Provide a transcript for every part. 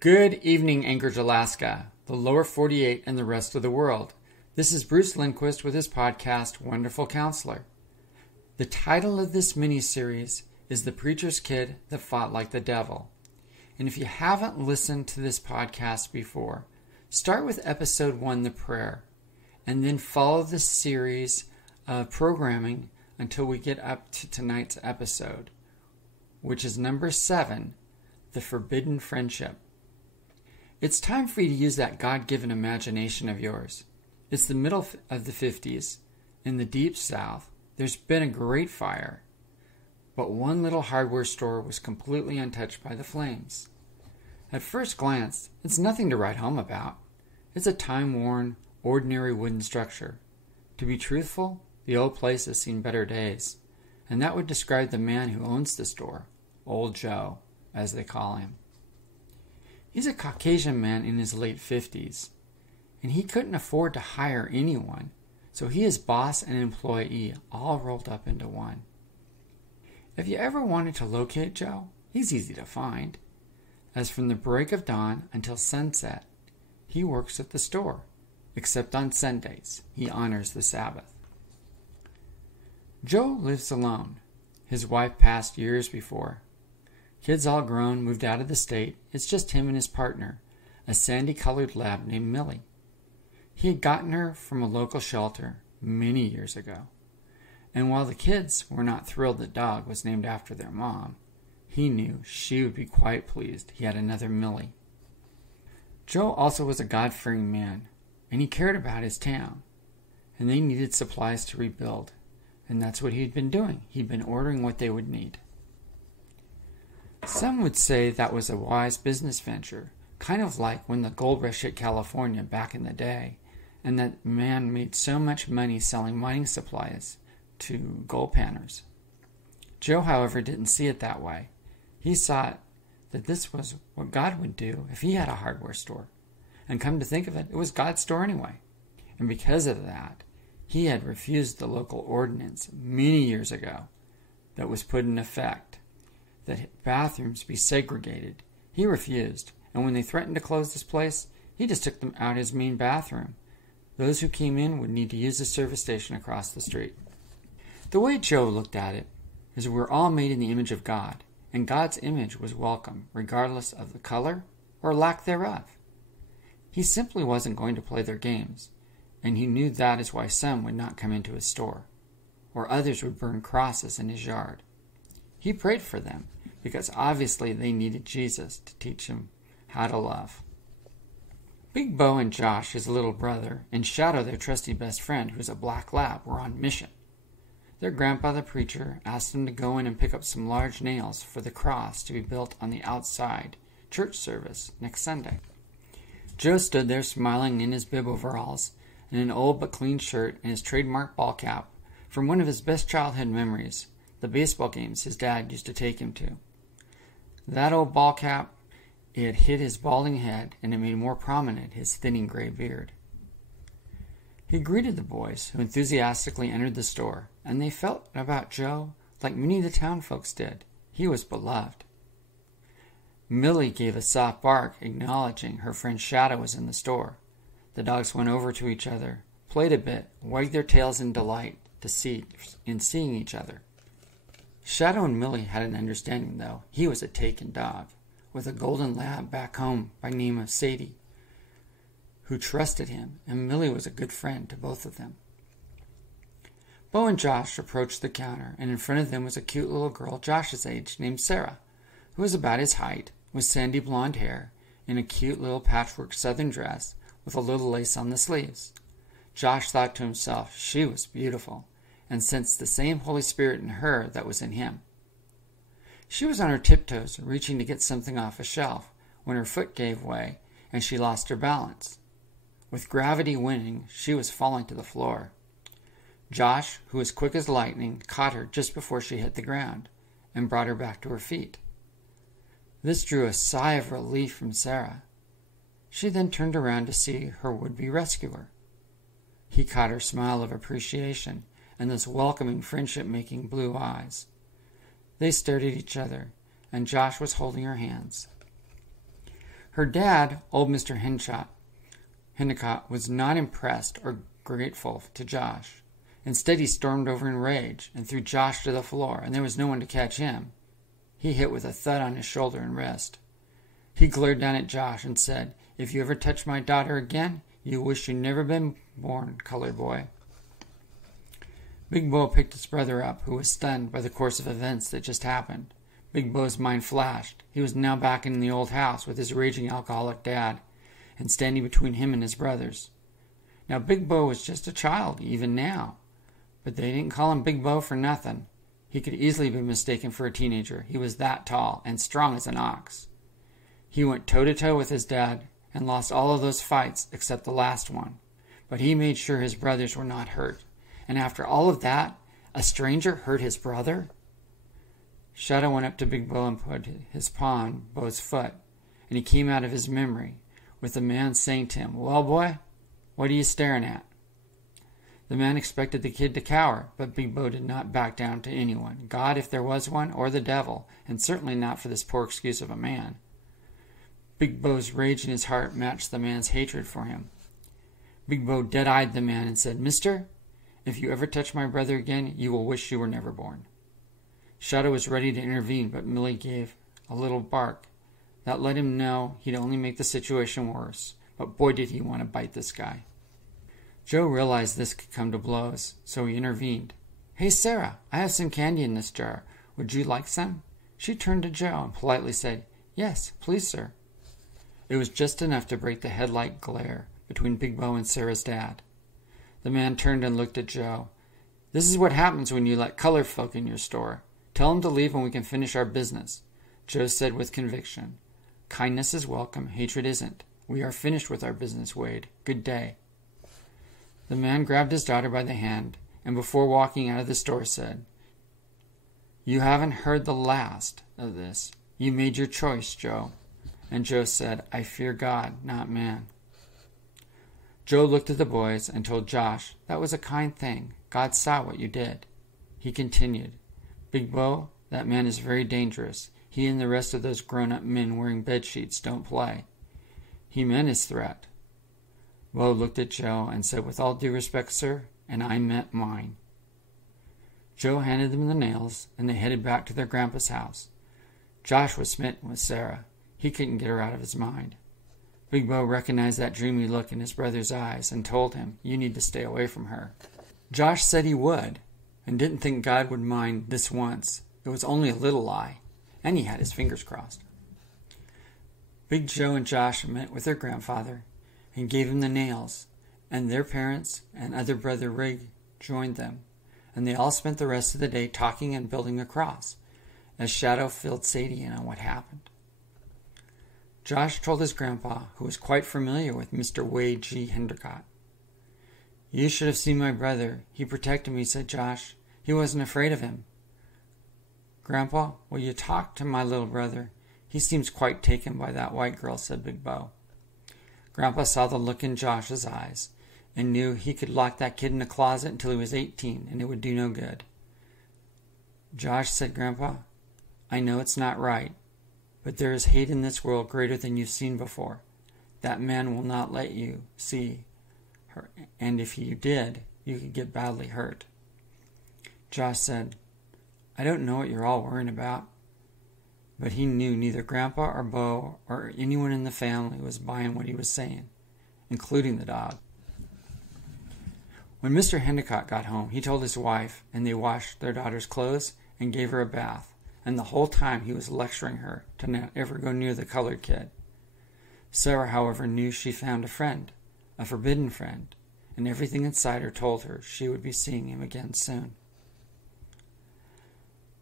Good evening, Anchorage, Alaska, the lower 48, and the rest of the world. This is Bruce Lindquist with his podcast, Wonderful Counselor. The title of this mini-series is The Preacher's Kid That Fought Like the Devil. And if you haven't listened to this podcast before, start with episode 1, The Prayer, and then follow the series of programming until we get up to tonight's episode, which is number 7, The Forbidden Friendship. It's time for you to use that God-given imagination of yours. It's the middle of the 50s. In the deep south, there's been a great fire, but one little hardware store was completely untouched by the flames. At first glance, it's nothing to write home about. It's a time-worn, ordinary wooden structure. To be truthful, the old place has seen better days, and that would describe the man who owns the store, Old Joe, as they call him. He's a Caucasian man in his late 50s, and he couldn't afford to hire anyone, so he is boss and employee all rolled up into one. If you ever wanted to locate Joe, he's easy to find, as from the break of dawn until sunset, he works at the store, except on Sundays. He honors the Sabbath. Joe lives alone. His wife passed years before. Kids all grown, moved out of the state. It's just him and his partner, a sandy-colored lab named Millie. He had gotten her from a local shelter many years ago. And while the kids were not thrilled the dog was named after their mom, he knew she would be quite pleased he had another Millie. Joe also was a God-fearing man, and he cared about his town, and they needed supplies to rebuild, and that's what he'd been doing. He'd been ordering what they would need. Some would say that was a wise business venture, kind of like when the gold rush hit California back in the day, and that man made so much money selling mining supplies to gold panners. Joe, however, didn't see it that way. He saw that this was what God would do if he had a hardware store. And come to think of it, it was God's store anyway. And because of that, he had refused the local ordinance many years ago that was put in effect that bathrooms be segregated. He refused, and when they threatened to close this place, he just took them out his main bathroom. Those who came in would need to use the service station across the street. The way Joe looked at it is we're all made in the image of God, and God's image was welcome, regardless of the color or lack thereof. He simply wasn't going to play their games, and he knew that is why some would not come into his store, or others would burn crosses in his yard. He prayed for them, because obviously they needed Jesus to teach them how to love. Big Bo and Josh, his little brother, and Shadow, their trusty best friend, who's a black lab, were on mission. Their grandpa, the preacher, asked them to go in and pick up some large nails for the cross to be built on the outside church service next Sunday. Joe stood there smiling in his bib overalls and an old but clean shirt and his trademark ball cap from one of his best childhood memories, the baseball games his dad used to take him to. That old ball cap, it hid his balding head and it made more prominent his thinning gray beard. He greeted the boys, who enthusiastically entered the store, and they felt about Joe like many of the town folks did. He was beloved. Millie gave a soft bark, acknowledging her friend Shadow was in the store. The dogs went over to each other, played a bit, wagged their tails in delight in seeing each other. Shadow and Millie had an understanding, though. He was a taken dog, with a golden lab back home by name of Sadie, who trusted him, and Millie was a good friend to both of them. Bo and Josh approached the counter, and in front of them was a cute little girl Josh's age named Sarah, who was about his height, with sandy blonde hair, in a cute little patchwork southern dress with a little lace on the sleeves. Josh thought to himself she was beautiful, and sensed the same Holy Spirit in her that was in him. She was on her tiptoes, reaching to get something off a shelf, when her foot gave way, and she lost her balance. With gravity winning, she was falling to the floor. Josh, who was quick as lightning, caught her just before she hit the ground, and brought her back to her feet. This drew a sigh of relief from Sarah. She then turned around to see her would-be rescuer. He caught her smile of appreciation, and those welcoming friendship-making blue eyes. They stared at each other, and Josh was holding her hands. Her dad, old Mr. Hindicott, was not impressed or grateful to Josh. Instead, he stormed over in rage and threw Josh to the floor, and there was no one to catch him. He hit with a thud on his shoulder and wrist. He glared down at Josh and said, "If you ever touch my daughter again, you wish you'd never been born, colored boy." Big Bo picked his brother up, who was stunned by the course of events that just happened. Big Bo's mind flashed. He was now back in the old house with his raging alcoholic dad, and standing between him and his brothers. Now, Big Bo was just a child, even now, but they didn't call him Big Bo for nothing. He could easily be mistaken for a teenager. He was that tall and strong as an ox. He went toe-to-toe with his dad and lost all of those fights except the last one, but he made sure his brothers were not hurt. And after all of that, a stranger hurt his brother? Shadow went up to Big Bo and put his paw on Bo's foot, and he came out of his memory with the man saying to him, "Well, boy, what are you staring at?" The man expected the kid to cower, but Big Bo did not back down to anyone, God if there was one, or the devil, and certainly not for this poor excuse of a man. Big Bo's rage in his heart matched the man's hatred for him. Big Bo dead-eyed the man and said, "Mister, if you ever touch my brother again, you will wish you were never born." Shadow was ready to intervene, but Millie gave a little bark. That let him know he'd only make the situation worse, but boy did he want to bite this guy. Joe realized this could come to blows, so he intervened. "Hey, Sarah, I have some candy in this jar. Would you like some?" She turned to Joe and politely said, "Yes, please, sir." It was just enough to break the headlight glare between Big Bo and Sarah's dad. The man turned and looked at Joe. "This is what happens when you let colored folk in your store. Tell them to leave and we can finish our business," Joe said with conviction. "Kindness is welcome, hatred isn't. We are finished with our business, Wade. Good day." The man grabbed his daughter by the hand, and before walking out of the store said, "You haven't heard the last of this. You made your choice, Joe." And Joe said, "I fear God, not man." Joe looked at the boys and told Josh, "That was a kind thing. God saw what you did." He continued, "Big Bo, that man is very dangerous. He and the rest of those grown-up men wearing bedsheets don't play." He meant his threat. Bo looked at Joe and said, "With all due respect, sir, and I meant mine." Joe handed them the nails, and they headed back to their grandpa's house. Josh was smitten with Sarah. He couldn't get her out of his mind. Big Bo recognized that dreamy look in his brother's eyes and told him, "You need to stay away from her." Josh said he would, and didn't think God would mind this once. It was only a little lie, and he had his fingers crossed. Big Joe and Josh met with their grandfather and gave him the nails, and their parents and other brother Rig joined them, and they all spent the rest of the day talking and building a cross, as Shadow filled Sadie in on what happened. Josh told his grandpa, who was quite familiar with Mr. Wade G. Hindicott. "You should have seen my brother. He protected me," said Josh. "He wasn't afraid of him." "Grandpa, will you talk to my little brother? He seems quite taken by that white girl," said Big Bo. Grandpa saw the look in Josh's eyes and knew he could lock that kid in a closet until he was 18 and it would do no good. "Josh," said Grandpa, "I know it's not right, but there is hate in this world greater than you've seen before. That man will not let you see her, and if you did, you could get badly hurt." Josh said, "I don't know what you're all worrying about." But he knew neither Grandpa or Bo or anyone in the family was buying what he was saying, including the dog. When Mr. Hindicott got home, he told his wife, and they washed their daughter's clothes and gave her a bath, and the whole time he was lecturing her to not ever go near the colored kid. Sarah, however, knew she found a friend, a forbidden friend, and everything inside her told her she would be seeing him again soon.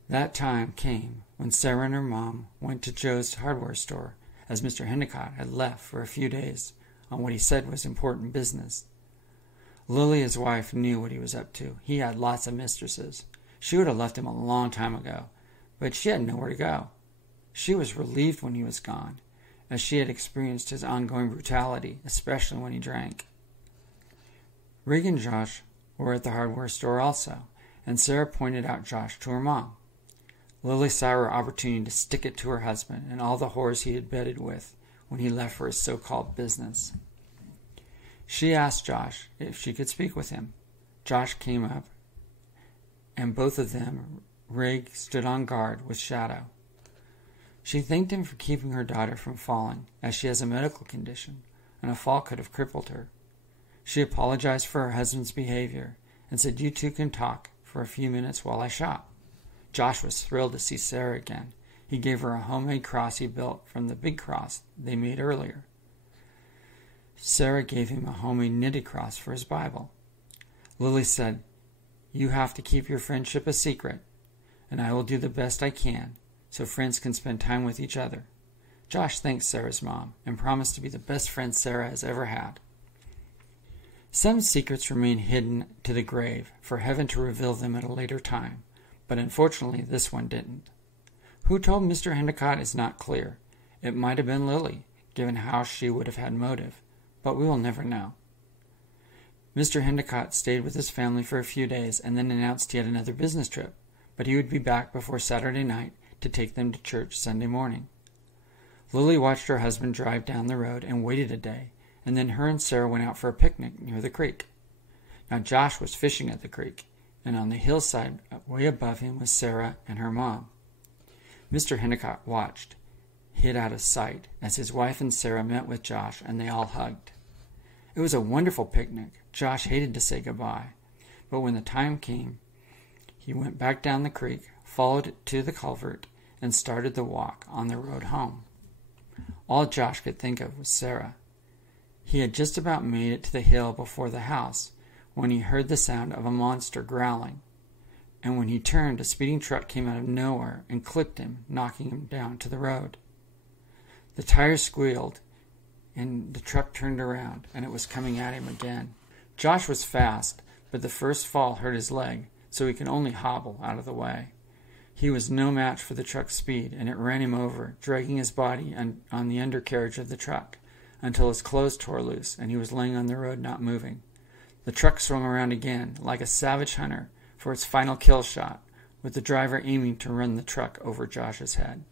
That time came when Sarah and her mom went to Joe's hardware store, as Mr. Hindicott had left for a few days on what he said was important business. Lily, his wife, knew what he was up to. He had lots of mistresses. She would have left him a long time ago, but she had nowhere to go. She was relieved when he was gone, as she had experienced his ongoing brutality, especially when he drank. Rig and Josh were at the hardware store also, and Sarah pointed out Josh to her mom. Lily saw her opportunity to stick it to her husband and all the whores he had bedded with when he left for his so-called business. She asked Josh if she could speak with him. Josh came up, and both of them, Rig, stood on guard with Shadow. She thanked him for keeping her daughter from falling, as she has a medical condition, and a fall could have crippled her. She apologized for her husband's behavior and said, "You two can talk for a few minutes while I shop." Josh was thrilled to see Sarah again. He gave her a homemade cross he built from the big cross they made earlier. Sarah gave him a homemade knitted cross for his Bible. Lily said, "You have to keep your friendship a secret, and I will do the best I can so friends can spend time with each other." Josh thanked Sarah's mom and promised to be the best friend Sarah has ever had. Some secrets remain hidden to the grave, for heaven to reveal them at a later time, but unfortunately this one didn't. Who told Mr. Endicott is not clear. It might have been Lily, given how she would have had motive, but we will never know. Mr. Endicott stayed with his family for a few days and then announced he had another business trip, but he would be back before Saturday night to take them to church Sunday morning. Lily watched her husband drive down the road and waited a day, and then her and Sarah went out for a picnic near the creek. Now Josh was fishing at the creek, and on the hillside way above him was Sarah and her mom. Mr. Endicott watched, hid out of sight, as his wife and Sarah met with Josh, and they all hugged. It was a wonderful picnic. Josh hated to say goodbye, but when the time came, he went back down the creek, followed it to the culvert, and started the walk on the road home. All Josh could think of was Sarah. He had just about made it to the hill before the house when he heard the sound of a monster growling, and when he turned, a speeding truck came out of nowhere and clipped him, knocking him down to the road. The tires squealed, and the truck turned around, and it was coming at him again. Josh was fast, but the first fall hurt his leg, so he could only hobble out of the way. He was no match for the truck's speed, and it ran him over, dragging his body on the undercarriage of the truck, until his clothes tore loose, and he was laying on the road not moving. The truck swung around again, like a savage hunter, for its final kill shot, with the driver aiming to run the truck over Josh's head.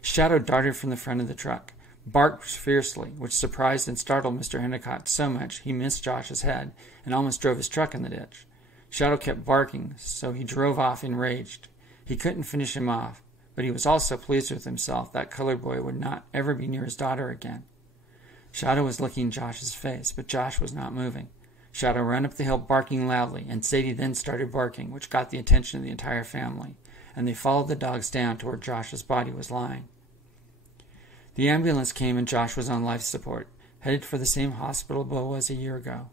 Shadow darted from the front of the truck, barked fiercely, which surprised and startled Mr. Endicott so much he missed Josh's head and almost drove his truck in the ditch. Shadow kept barking, so he drove off enraged. He couldn't finish him off, but he was also pleased with himself that colored boy would not ever be near his daughter again. Shadow was licking Josh's face, but Josh was not moving. Shadow ran up the hill barking loudly, and Sadie then started barking, which got the attention of the entire family, and they followed the dogs down to where Josh's body was lying. The ambulance came and Josh was on life support, headed for the same hospital Bill was a year ago.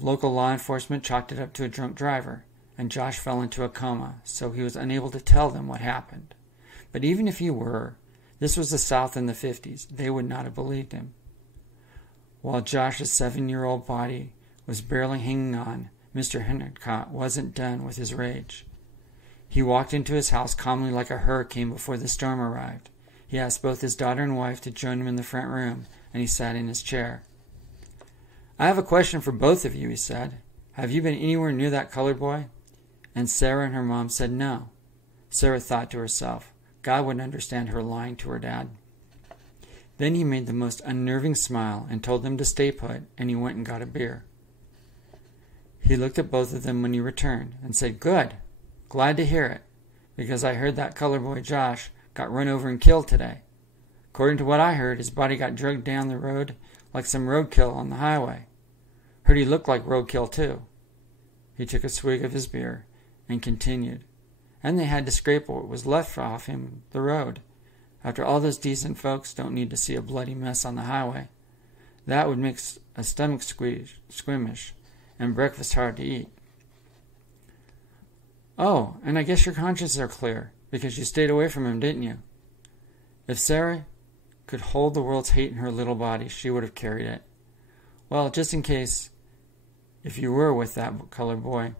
Local law enforcement chalked it up to a drunk driver, and Josh fell into a coma, so he was unable to tell them what happened. But even if he were, this was the South in the 50s. They would not have believed him. While Josh's 7-year-old body was barely hanging on, Mr. Endicott wasn't done with his rage. He walked into his house calmly like a hurricane before the storm arrived. He asked both his daughter and wife to join him in the front room, and he sat in his chair. "I have a question for both of you," he said. "Have you been anywhere near that colored boy?" And Sarah and her mom said no. Sarah thought to herself, God wouldn't understand her lying to her dad. Then he made the most unnerving smile and told them to stay put, and he went and got a beer. He looked at both of them when he returned and said, "Good. Glad to hear it, because I heard that colored boy Josh got run over and killed today. According to what I heard, his body got dragged down the road like some roadkill on the highway. Heard he looked like roadkill, too." He took a swig of his beer and continued, "And they had to scrape what was left off him the road. After all, those decent folks don't need to see a bloody mess on the highway. That would make a stomach squeamish and breakfast hard to eat. Oh, and I guess your consciences are clear, because you stayed away from him, didn't you?" If Sarah could hold the world's hate in her little body, she would have carried it. "Well, just in case, if you were with that colored boy,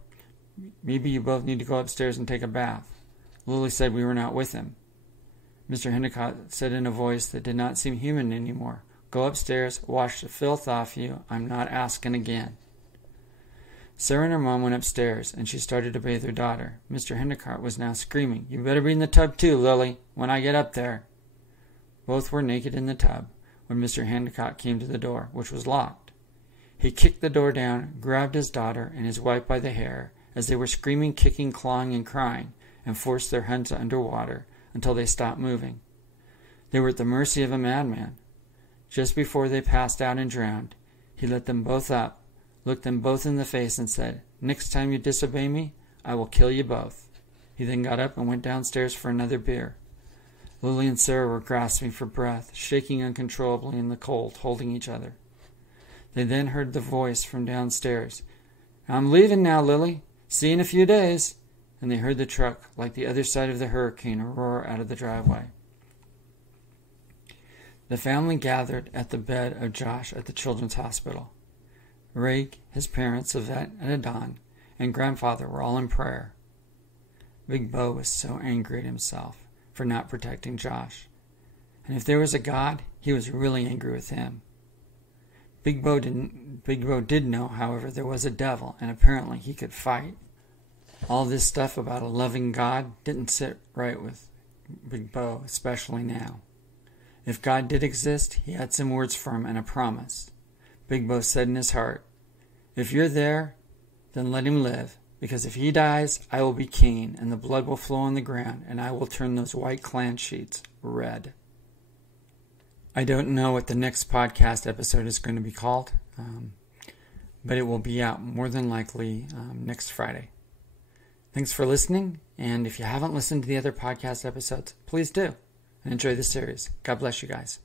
maybe you both need to go upstairs and take a bath. Lily said we were not with him." Mr. Endicott said in a voice that did not seem human anymore, "Go upstairs, wash the filth off you. I'm not asking again." Sarah and her mom went upstairs, and she started to bathe her daughter. Mr. Endicott was now screaming, "You better be in the tub too, Lily, when I get up there." Both were naked in the tub when Mr. Handicott came to the door, which was locked. He kicked the door down, grabbed his daughter and his wife by the hair as they were screaming, kicking, clawing, and crying, and forced their heads under water until they stopped moving. They were at the mercy of a madman. Just before they passed out and drowned, he let them both up, looked them both in the face, and said, "Next time you disobey me, I will kill you both." He then got up and went downstairs for another beer. Lily and Sarah were grasping for breath, shaking uncontrollably in the cold, holding each other. They then heard the voice from downstairs. "I'm leaving now, Lily. See you in a few days." And they heard the truck, like the other side of the hurricane, roar out of the driveway. The family gathered at the bed of Josh at the Children's Hospital. Ray, his parents, Yvette and Adon, and grandfather were all in prayer. Big Bo was so angry at himself for not protecting Josh. And if there was a God, he was really angry with him. Big Bo did know, however, there was a devil, and apparently he could fight. All this stuff about a loving God didn't sit right with Big Bo, especially now. If God did exist, he had some words for him and a promise. Big Bo said in his heart, "If you're there, then let him live, because if he dies, I will be king, and the blood will flow on the ground, and I will turn those white clan sheets red." I don't know what the next podcast episode is going to be called, but it will be out more than likely next Friday. Thanks for listening, and if you haven't listened to the other podcast episodes, please do, and enjoy the series. God bless you guys.